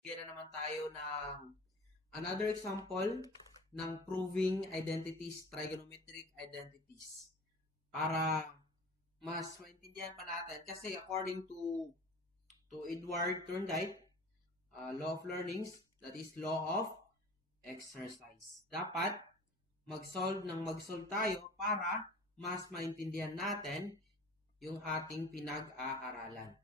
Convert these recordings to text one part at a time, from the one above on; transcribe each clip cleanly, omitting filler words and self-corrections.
Bigyan na naman tayo ng another example ng proving identities, trigonometric identities. Para mas maintindihan pa natin. Kasi according to Edward Thorndike, law of learnings, that is law of exercise. Dapat mag-solve tayo para mas maintindihan natin yung ating pinag-aaralan.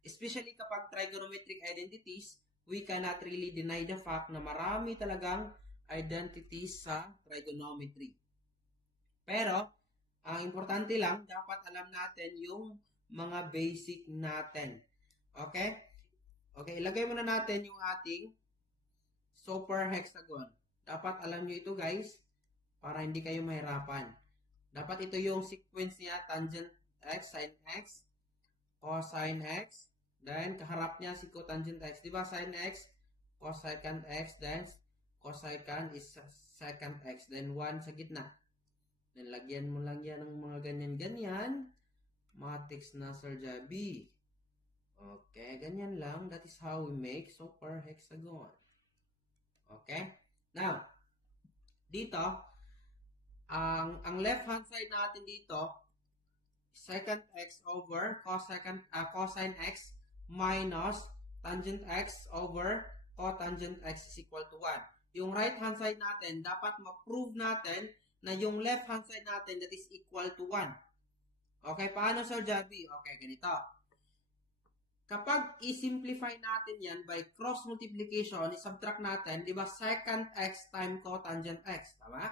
Especially kapag trigonometric identities, we cannot really deny the fact na marami talagang identities sa trigonometry. Pero, ang importante lang, dapat alam natin yung mga basic natin. Okay? Okay, ilagay muna natin yung ating super hexagon. Dapat alam nyo ito guys, para hindi kayo mahirapan. Dapat ito yung sequence niya, tangent x, sin x, cosine x, then kaharap niya si cotangent x. Diba sin x, cosecant x, then cosecant is secant x, then 1 sa gitna. Then lagyan mo lang yan ng mga ganyan-ganyan. Matrix na Sir Javi. Okay, ganyan lang. That is how we make super hexagon. Okay? Now, dito, ang left hand side natin dito, secant x over cosine x minus tangent x over cotangent x is equal to 1. Yung right hand side natin, dapat ma-prove natin na yung left hand side natin that is equal to 1. Okay, paano Sir Javi? Okay, ganito. Kapag i-simplify natin yan by cross multiplication, i-subtract natin, di ba, secant x times cotangent x, tama?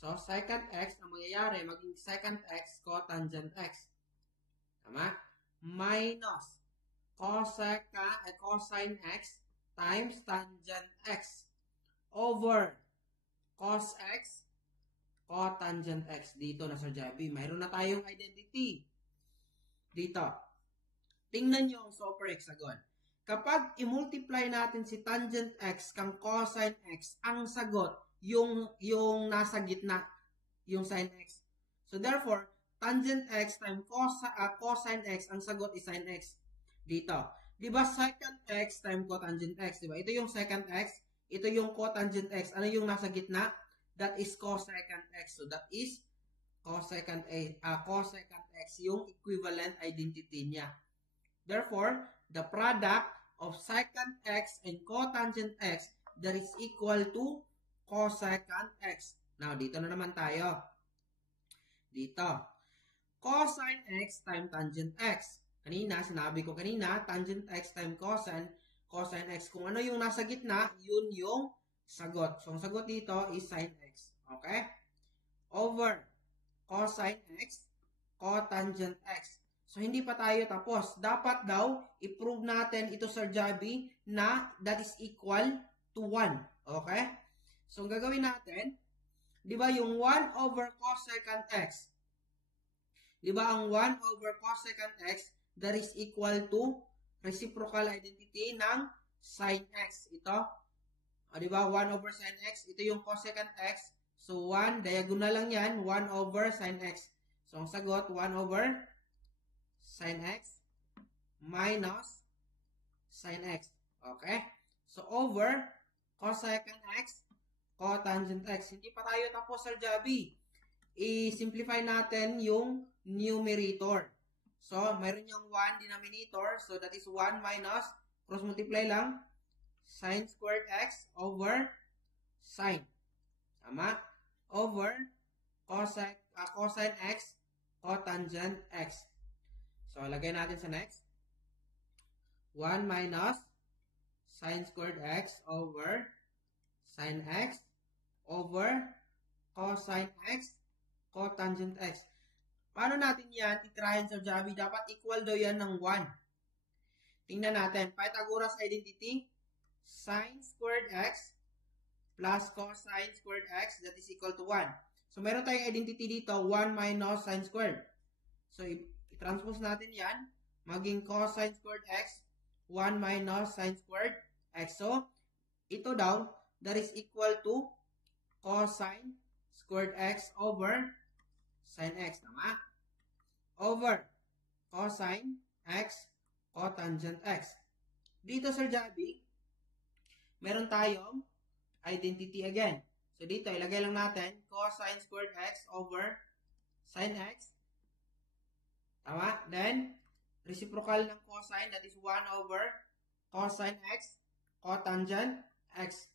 So, secant x, ang mangyayari, maging secant x cotangent x. Tama? Minus cosine x times tangent x over cos x cotangent x. Dito na Sir Javi, mayroon na tayong identity. Dito. Tingnan nyo ang super hexagon. Kapag i-multiply natin si tangent x kang cosine x, ang sagot, yung nasa gitna, yung sin x. So therefore, tangent x times cosine x, ang sagot is sin x. Dito. Diba secant x times cotangent x, diba? Ito yung secant x, ito yung cotangent x. Ano yung nasa gitna? That is cosecant x. So that is cosecant x, yung equivalent identity niya. Therefore, the product of secant x and cotangent x that is equal to cosecant x. Now, dito na naman tayo. Dito. Cosine x times tangent x. Kanina, sinabi ko kanina, tangent x times cosine x. Kung ano yung nasa gitna, yun yung sagot. So, ang sagot dito is sin x. Okay? Over cosine x, cotangent x. So, hindi pa tayo tapos. Dapat daw, i-prove natin ito, Sir Javi, na that is equal to 1. Okay? So, ang gagawin natin, di ba yung 1 over cosecant x? Di ba ang 1 over cosecant x, that is equal to reciprocal identity ng sin x. Ito. O, di ba? 1 over sin x. Ito yung cosecant x. So, 1, diagonal lang yan. 1 over sin x. So, ang sagot, 1 over sin x minus sin x. Okay? So, over cosecant x, cotangent x. Hindi pa tayo tapos, Sir Javi. I-simplify natin yung numerator. So, mayroon yung 1 denominator. So, that is 1 minus, cross multiply lang, sin squared x over sin. Tama? Over cosine x, cotangent x. So, lagay natin sa next. 1 minus sin squared x over sin x over cosine x, cotangent x. Paano natin yan titrahin, Sir Javi? Dapat equal daw yan ng 1. Tingnan natin. Pythagoras identity. Sin squared x plus cosine squared x, that is equal to 1. So, meron tayong identity dito, 1 minus sin squared. So, i-transpose natin yan. Maging cosine squared x, 1 minus sin squared x. So, ito daw, that is equal to cosine squared x over sin x. Tama? Over cosine x, cotangent x. Dito, Sir Javi, meron tayong identity again. So, dito, ilagay lang natin cosine squared x over sin x. Tama? Then, reciprocal ng cosine, that is 1 over cosine x, cotangent x.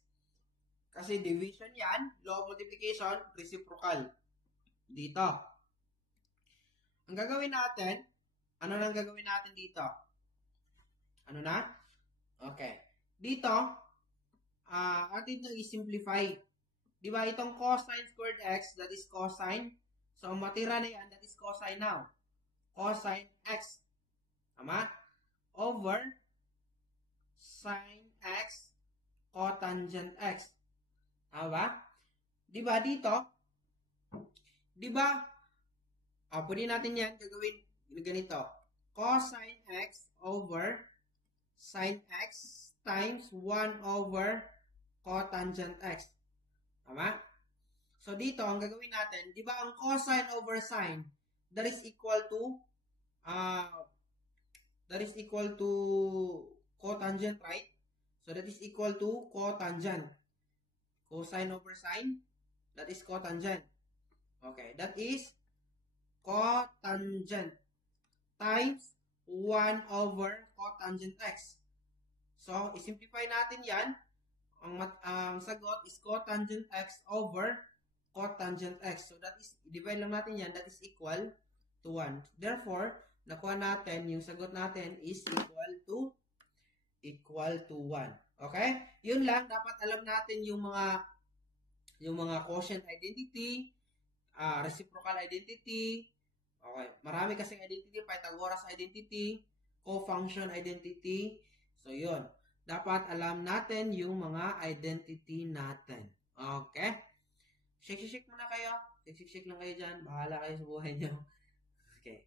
Kasi division yan, law of multiplication, reciprocal. Dito. Ang gagawin natin, ano nang gagawin natin dito? Ano na? Okay. Dito, atin ito i-simplify. Di ba itong cosine squared x, that is cosine. So, ang matira na yan, that is cosine now. Cosine x. Tama? Over sin x, cotangent x. Tama ba? Di ba dito? Di ba? Pwede natin yan gagawin ganito. Cosine x over sin x times 1 over cotangent x. Tama? So, dito, ang gagawin natin, di ba ang cosine over sine, that is equal to cotangent, right? So, that is equal to cotangent. Cosine over sine, that is cotangent. Okay, that is cotangent times 1 over cotangent x. So, isimplify natin yan. Ang sagot is cotangent x over cotangent x. So, that is, divide lang natin yan, that is equal to 1. Therefore, nakuha natin, yung sagot natin is equal to 1. Okay? Yun lang, dapat alam natin yung mga quotient identity, reciprocal identity, okay, marami kasing identity, Pythagoras identity, co-function identity. So, yun. Dapat alam natin yung mga identity natin. Okay? Shake muna kayo. Shake lang kayo dyan. Bahala kayo sa buhay nyo. Okay.